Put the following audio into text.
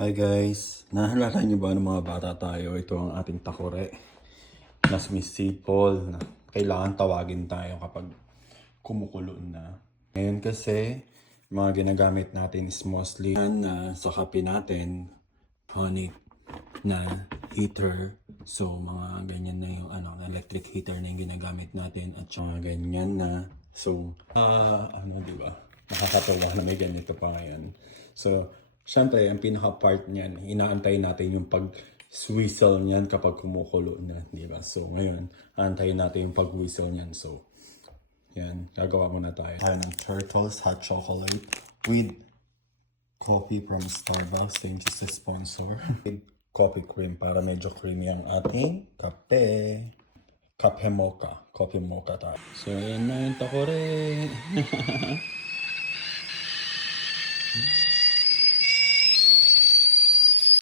Hi guys! Nahalala niyo ba ng mga bata tayo? Ito ang ating takore. Mas Miss St. Paul na kailangan tawagin tayo kapag kumukulo na. Ngayon kasi, mga ginagamit natin is mostly na sa kape natin, honey na heater. So, mga ganyan na yung electric heater na yung ginagamit natin at mga ganyan na. So, di ba? Nakakatawa na may ganito pa ngayon. So, syempre, ang pinaka-part niyan, inaantay natin yung pag-whistle niyan kapag kumukulo na, di ba? So, ngayon, aantayin natin yung pag-whistle niyan. So, yan, gagawa muna tayo. Tayo ng Turtles Hot Chocolate with coffee from Starbucks. Thank you sa sponsor. With coffee cream para medyo creamy ang ating kape. Kape mocha. Coffee mocha tayo. So, yan na yung takore.